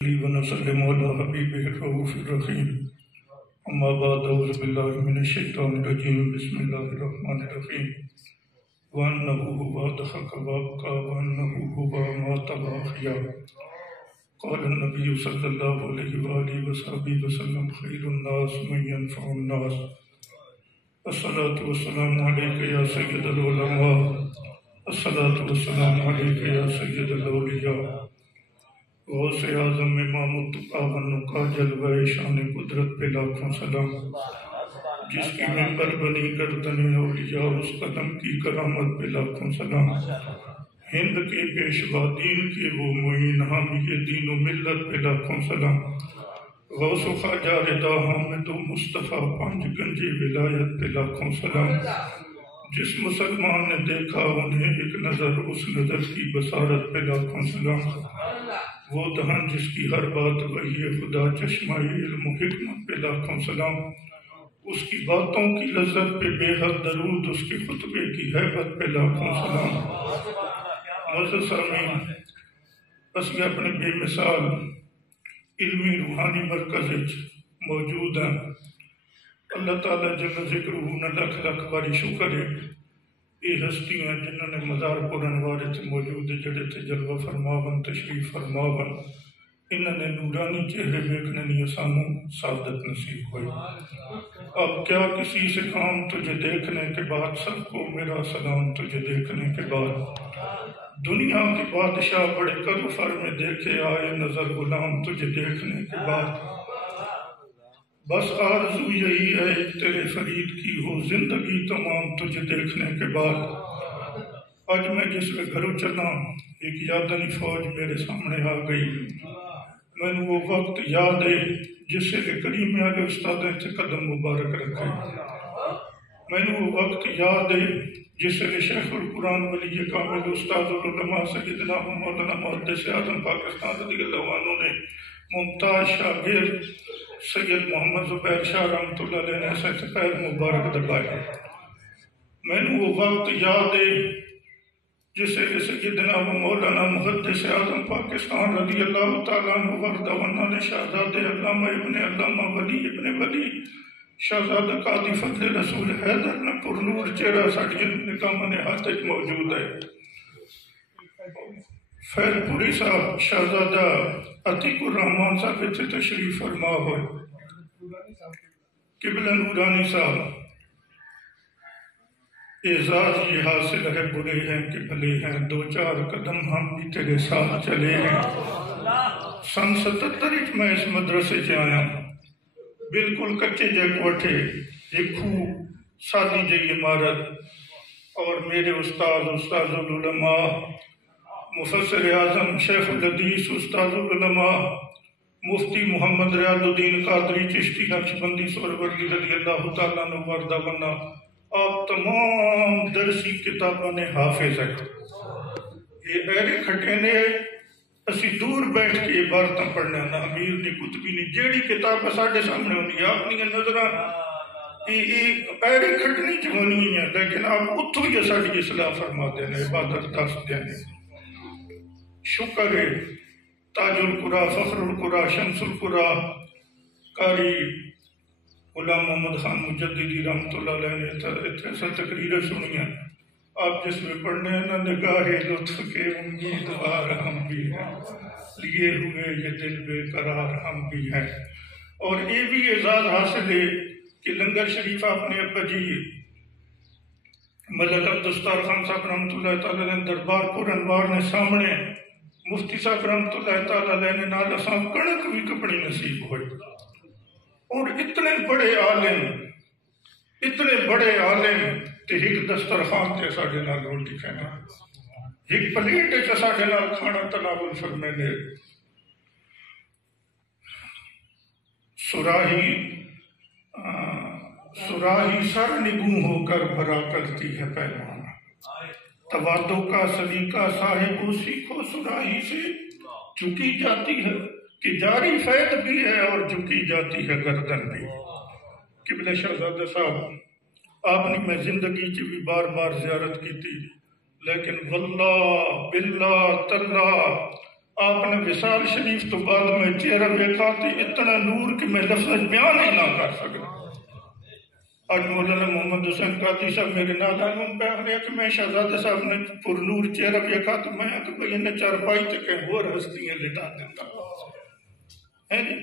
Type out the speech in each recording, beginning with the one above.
ونسلم على حبيبه الرؤوف الرحيم أما بعد أعوذ بالله من الشيطان الرجيم بسم الله الرحمن الرحيم وأنه هو ضحك وأبكى وأنه هو أمات وأحيا قال النبي صلى الله عليه وآله وصحبه وسلم خير الناس من ينفع الناس الصلاة والسلام عليك يا سيد العلماء الصلاة والسلام عليك يا سيد الأولياء غوث اعظم امام التقا والنقا جلوہ شان قدرت پہ لاکھوں سلام، جس کی ممبر بنی گردن اولیاء اس قدم کی کرامت پہ لاکھوں سلام، ہند کے پیشوا دین کے وہ معین حامی دین و ملت پہ لاکھوں سلام، غوث و خواجہ رضا حامد و مصطفیٰ پانچ گنجے ولایت پہ لاکھوں سلام، جس مسلمان نے دیکھا انہیں ایک نظر اس نظر کی بصارت پہ لاکھوں سلام، وہ دہن جس کی ہر بات وحی خدا چشمہ علم و حکمت پہ لاکھوں سلام، اس کی باتوں کی لذت پہ بے حد درود، اس کے خطبے کی حیبت پہ لاکھوں سلام۔ معزز سامعین، اسی اپنے بے مثال علمی روحانی مرکز موجود ہیں۔ اللہ تعالیٰ جل ذکرہ نے لکھ لکھ باری شکر ہے، یہ ہستیاں جنہوں نے مزار پور انوارے تھے موجود جڑے تھے جلوہ فرماون تشریف فرماون، انہوں نے نورانی چہرے دیکھنے نہیں سانوں سعادت نصیب ہوئی۔ اب کیا کسی سے کام تجھے دیکھنے کے بعد، سب کو میرا سلام تجھے دیکھنے کے بعد، دنیا کے بادشاہ بڑے کلفر میں دیکھے آئے نظر غلام تجھے دیکھنے کے بعد، بس آرزو یہی ہے تیرے فرید کی ہو زندگی تمام تجھے دیکھنے کے بعد۔ آج میں جس میں گھروں چلا ایک یادنی فوج میرے سامنے آ گئی، میں نے وہ وقت یاد ہے جس سے کہ کریم آگے استاد تھے قدم مبارک رکھے، میں نے وہ وقت یاد ہے جس سے شیخ القرآن ولی کامل استاد العلماء سیدنا مولانا محدث اعظم پاکستان رضی اللہ عنہ نے ممتاز شاگرد سید محمد زبیر شاہ رحمۃ اللہ علیہ نے ایسے پیر مبارک دبائے۔ میں نے وہ وقت یاد ہے جسے سیدنا مولانا محدث اعظم پاکستان رضی اللہ تعالیٰ عنہ وردہ نے شہزادہ علامہ ابن علامہ ولی ابن ولی شہزادہ قاضی فضل رسول حیدر نے پرنور چہرہ ساڑھی نکام نے ہاتھ موجود ہے۔ فیض پوری صاحب شہزادہ عتیق الرحمن صاحب سے تشریف فرما ہوئے، قبلہ نورانی صاحب اعزاز یہ حاصل ہے برے ہیں کہ بھلے ہیں، دو چار قدم ہم بھی تیرے ساتھ چلے ہیں۔ سن 77 میں اس مدرسے سے آیا، بالکل کچے جے کوٹھے، ایک کھو سادی جے عمارت، اور میرے استاد العلماء مفسر اعظم شیخ الحدیث استاد العلماء مفتی محمد ریاض الدین قادری چشتی نقشبندی سہروردی رضی اللہ تعالیٰ عنہ وردہ بنا، آپ تمام درسی کتابوں نے حافظ ہے۔ یہ ایرے کھٹے نے اسی دور بیٹھ کے عبارتیں پڑھنے نہ امیر نے کتبی نے جیڑی کتاب ساڑھے سامنے ہونی آپ نے نظرہ ایرے کھٹنی چونی ہے، لیکن آپ اتھو یہ ساڑھی اصلاح فرما دینے عبادت دست دینے۔ شکر ہے تاج القرآن فخر القرآن شمس القرآن قاری غلام محمد خان مجددی رحمت اللہ علیہ نے ایسا تقریر سنی ہے، آپ جس میں پڑھنے نہ نگاہ لطف کے امیدوار ہم بھی ہیں، لیے ہوئے یہ دل بے قرار ہم بھی ہیں۔ اور یہ بھی اعزاز حاصل ہے کہ لنگر شریف آپ نے ابا جی ملک عبدالستار خان صاحب رحمت اللہ تعالیٰ نے دربار پور انوار نے سامنے مفتی صاحب رحمت اللہ تعالیٰ علیہ نے نال اساں کڑک بھی کپڑی نصیب ہوئی، اور اتنے بڑے عالم تے ایک دسترخوان تے ساڑھے نال روٹی کھانا، ایک پلیٹ تے ساڑھے نال کھانا تناول فرمے نے۔ سراہی سر نگوں ہو کر بھرا کرتی ہے پیمانہ، توادو کا سلیقہ صاحب سیکھو سراہی سے چکی جاتی ہے، کہ جاری فید بھی ہے اور جھکی جاتی ہے گردن بھی۔ قبلہ شہزادہ صاحب آپ نے میں زندگی کی بھی بار بار زیارت کی تھی، لیکن واللہ باللہ تاللہ آپ نے وصال شریف تو بعد میں چہرہ دیکھا تو اتنا نور کہ میں لفظ بیان ہی نہ کر سکتا۔ آج مولانا محمد حسین قادری صاحب میرے نادان پہ آ رہے کہ میں شہزادہ صاحب نے پر نور چہرہ دیکھا تو میں کہ بھئی انہیں چارپائی تے کہیں اور ہستیاں لٹا دیتا ہے جی۔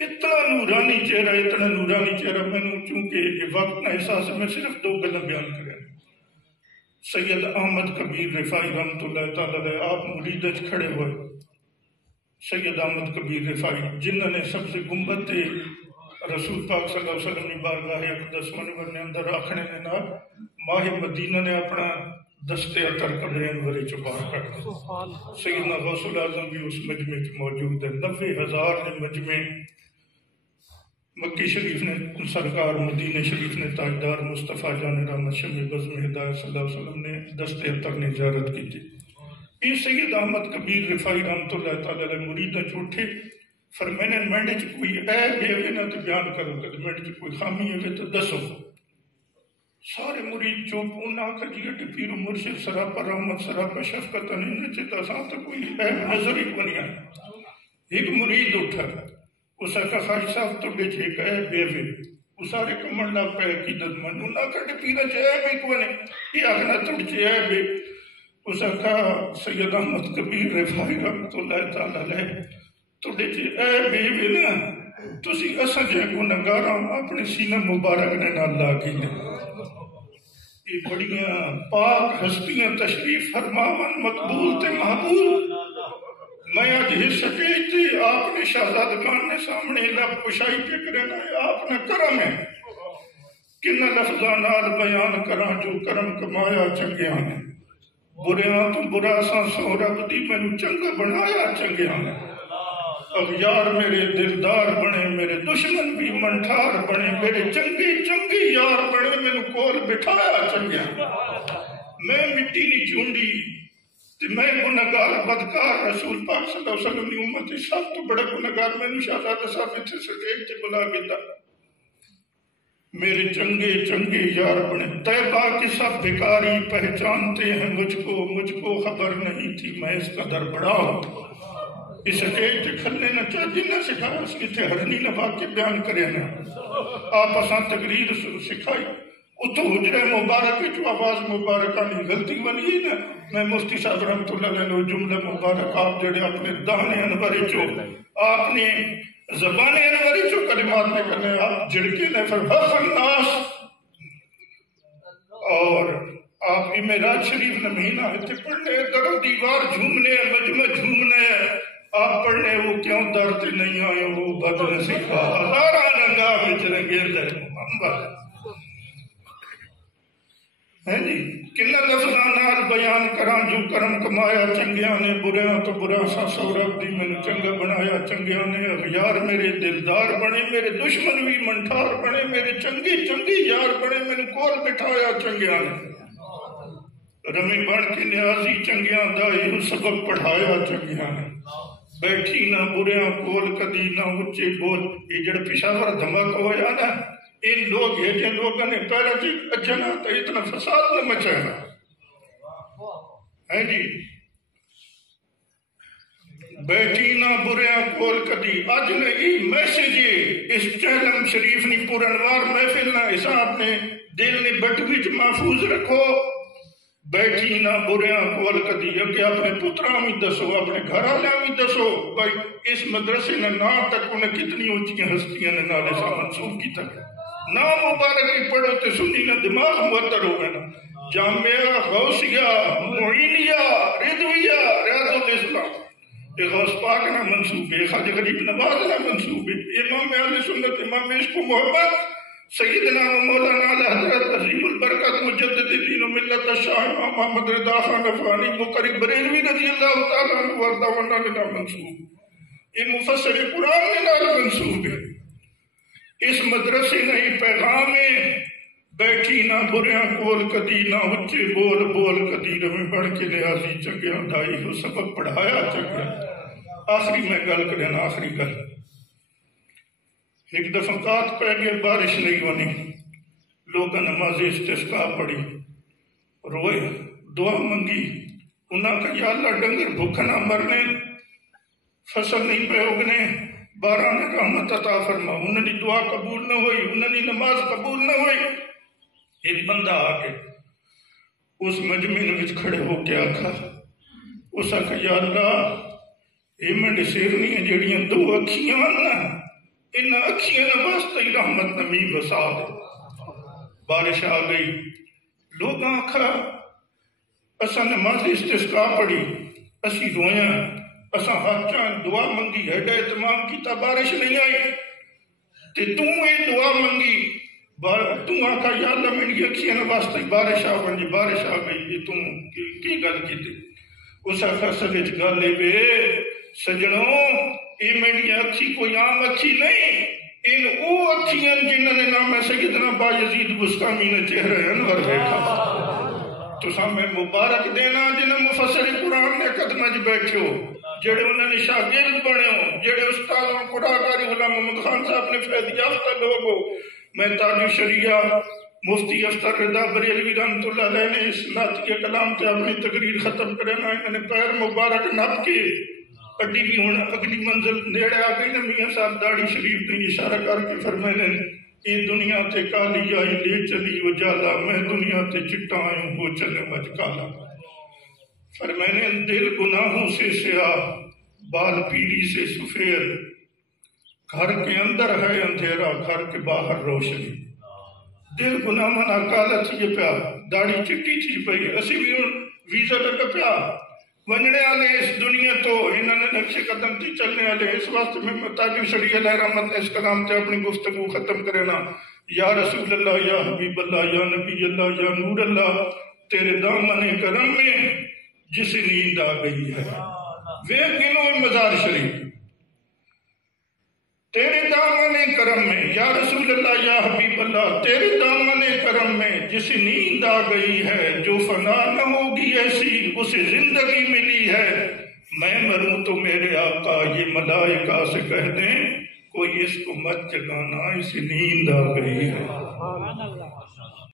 اتنا نورانی چہرہ میں نے چونکہ یہ وقت نہ احساس میں صرف دو گلیں بیان کریں۔ سید احمد کبیر رفائی رحمت اللہ تعالیٰ علیہ آپ مریدج کھڑے ہوئے، سید احمد کبیر رفائی جنہوں نے سب سے گنبد رسول پاک صلی اللہ علیہ وسلم نے بارگاہ اقدس منور نے اندر آخنے نے نال ماہ مدینہ نے اپنا دستے عطر کڑے انوری چپار کر دیا۔ سیدنا غوث العظم بھی اس مجمع کی موجود ہے۔ 90,000 نے مجمع مکی شریف نے سرکار مدینہ شریف نے تاجدار مصطفیٰ جان رحمت شمی بزم ہدایت صلی اللہ علیہ وسلم نے دستے عطر نے زیارت کی تھی۔ یہ سید احمد کبیر رفائی رحمت اللہ تعالیٰ علیہ مریدہ چھوٹے فرمانے میڈے چ کوئی عیب ہے نہ تو بیان کرو کہ میڈے چ کوئی خامی ہے تو دسو۔ سارے مرید چوپ انہاں کا جی پیر مرشد سراپا رحمت سراپا شفقت نہیں چتا ساں تو کوئی عیب نظر ہی بنیا۔ ایک مرید اٹھا اس کا خواہش صاحب تو بیچ ایک عیب ہے وہ سارے کمن لا پہ عقیدت من انہاں کا پیرا چ عیب ہی کوئی نہیں یہ آخنا تھوڑی چ عیب ہے۔ اس کا سید احمد کبیر رفائی رحمت اللہ تعالیٰ علیہ توڑے چے اے بے نا تسی اسا جے گناہگاراں اپنے سینہ مبارک نے نال لا کے یہ بڑیاں پاک ہستیاں تشریف فرماون مقبول تے محبوب۔ میں آج حصہ تے آپ نے شہزادگان نے سامنے لب کشائی پہ کرنا ہے آپ نے کرم ہے کنہ لفظاں نال بیان کراں جو کرم کمایا چنگیاں نے بریاں تو برا ساں سو رب دی مینوں چنگا بنایا چنگیاں نے۔ اغیار میرے دلدار بنے میرے دشمن بھی منٹھار بنے میرے چنگی یار بنے میں کول بٹھایا چنگیا۔ میں مٹی نہیں چونڈی تے میں گناہگار بدکار رسول پاک صلی اللہ علیہ وسلم کی امت سب تو بڑا گناہگار میں شہزادہ صاحب اتنے سٹیج تے بلا گیا میرے چنگے یار بنے۔ طیبہ کی سب بیکاری پہچانتے ہیں مجھ کو خبر نہیں تھی میں اس قدر بڑا ہوں۔ اس سٹیج تے کھلنے نہ چاہ جنہ سکھایا اس کی تھے ہرنی نبا کے بیان کرے نا آپ اساں تقریر سکھائی اتو حجرہ مبارک جو آواز مبارکہ نہیں غلطی بنی نا میں مفتی صاحب رحمت اللہ علیہ جملہ مبارک آپ جڑے اپنے دہنے انوری چو آپ نے زبان انوری چو کلمات میں کرنے آپ جڑکے نے فرحق الناس اور آپ معراج شریف نے مہینہ ہے پڑھنے در دیوار جھومنے مجمع جھومنے آپ پڑھنے وہ کیوں درد نہیں آئے وہ بدن سکھا ہزارہ نگا بچ رنگے در محمد ہے جی کنہ لفظانات بیان کران جو کرم کمایا چنگیاں نے بریاں تو برا سا سورب دی میں نے چنگا بنایا چنگیاں نے اغیار میرے دلدار بنے میرے دشمن بھی منٹھار بنے میرے چنگی یار بنے میں نے کول بٹھایا چنگیاں نے رمی بڑھ کے نیازی چنگیاں دائی سبق پڑھایا چنگیاں نے بیٹھی نہ بریاں کول کدی نہ اچے بول یہ جڑ پشاور دھماکہ ہویا نا ان لوگ یہ جن لوگوں نے پہلا جی اجنا تو اتنا فساد نہ مچایا ہے جی بیٹھی نہ بریاں کول کدی آج نے ای میسیج اس چہلم شریف نی پورنوار محفل نہ ایسا اپنے دل نے بٹویچ محفوظ رکھو بیٹھی نہ بریاں کول کدی کہ اپنے پتراں بھی دسو اپنے گھر والوں بھی دسو بھائی اس مدرسے نے نام تک انہیں کتنی اونچی ہستیاں نے نالے سے منسوب کی تک نام مبارک ہی پڑھو تے سنی نہ دماغ معطر ہو گئے نا جامعہ غوثیہ معینیہ رضویہ ریاض الاسلام یہ غوث پاک نہ منسوب ہے خواجہ غریب نواز نہ منسوب ہے امام اہل سنت امام عشق و محبت سیدنا و مولانا علی حضرت عظیم البرکت مجدد دین و ملت شاہ امام محمد رضا خان افغانی مقرب بریلوی رضی اللہ تعالیٰ عنہ وردہ ونہ لنا منصوب یہ مفسر قرآن میں نال منصوب ہے اس مدرسے نہیں پیغام بیٹھی نہ بریاں کول کدی نہ اچے بول کدی رمی بڑھ کے نیازی چنگیاں دائی ہو سبق پڑھایا چنگیاں۔ آخری میں گل کریں آخری گل ایک دفعات پہ گئے بارش نہیں ہونی لوگوں نماز استسقاء پڑھی روئے دعا منگی انہاں کا یا اللہ ڈنگر بھوکھا نہ مرنے فصل نہیں پہ اگنے، باران رحمت عطا فرما. انہوں نے دعا قبول نہ ہوئی، انہوں نے نماز قبول نہ ہوئی. ایک بندہ آ کے اس مجمع وچ کھڑے ہو کے آکھا، اس آکھا یا اللہ یہ میں سیرنی ہیں جڑیاں دو اکھیاں نا، ان اکھیاں نے واسطے ہی رحمت نمی بسا دے. بارش آ گئی، لوگ آکھا اسا نماز استسقاء پڑھی، اسی رویاں، اسا ہاتھاں دعا منگی، ہیڈا اہتمام کیتا، بارش نہیں آئی. تے تو یہ دعا منگی، تو آکھا یا اللہ میری اکھیاں نے واسطے بارش آ گئی، بارش آ گئی. یہ تم کی گل کیتی؟ اس آکھا سچ گل وے سجنوں، یہ میری اکھی کوئی عام اکھی نہیں، ان او اکھیاں جنہوں نے نام سیدنا بایزید بستامی نے چہرہ انور دیکھا. تو سامنے مبارک دینا جنہوں مفسر قرآن نے قدمج بیٹھے ہو، جڑے انہوں نے شاگرد بنے ہو، جڑے استاد اور قرآن غلام محمد خان صاحب نے فیض یافتہ لوگ ہو. میں تاج شریعہ مفتی افتر رضا بریلوی رحمت اللہ علیہ نے اس نعتیہ کلام سے اپنی تقریر ختم کرنا. انہوں نے پیر مبارک نپ کے اڈی بھی ہوں اگلی منزل نیڑے آ گئی نا. میاں صاحب داڑھی شریف نے اشارہ کر کے فرمانے یہ دنیا تے کالی آئی لے چلی اجالا، میں دنیا تے چٹا آئی ہوں وہ چلے مجھ کالا. فرمانے دل گناہوں سے سیاہ، بال پیری سے سفید، گھر کے اندر ہے اندھیرا، گھر کے باہر روشنی. دل گناہ منا کالا تھی پیا، داڑھی چٹی تھی پئی، اسی بھی ہوں ویزا لگا پیا ونجنے آلے اس دنیا تو انہوں نے نقش قدم تھی چلنے آلے. اس واسطے میں تاج شریعہ علیہ رحمت اس کلام سے اپنی گفتگو ختم کرنا. یا رسول اللہ، یا حبیب اللہ، یا نبی اللہ، یا نور اللہ، تیرے دامن کرم میں جسے نیند آ گئی ہے. وہ گنو مزار شریف، تیرے دامن کرم میں، یا رسول اللہ، یا حبیب اللہ، تیرے دامن کرم میں جسے نیند آ گئی ہے، جو فنا نہ ہوگی ایسی اسے زندگی ملی ہے. میں مروں تو میرے آقا یہ ملائکہ سے کہہ دیں کوئی اس کو مت جگانا، اسے نیند آ گئی ہے.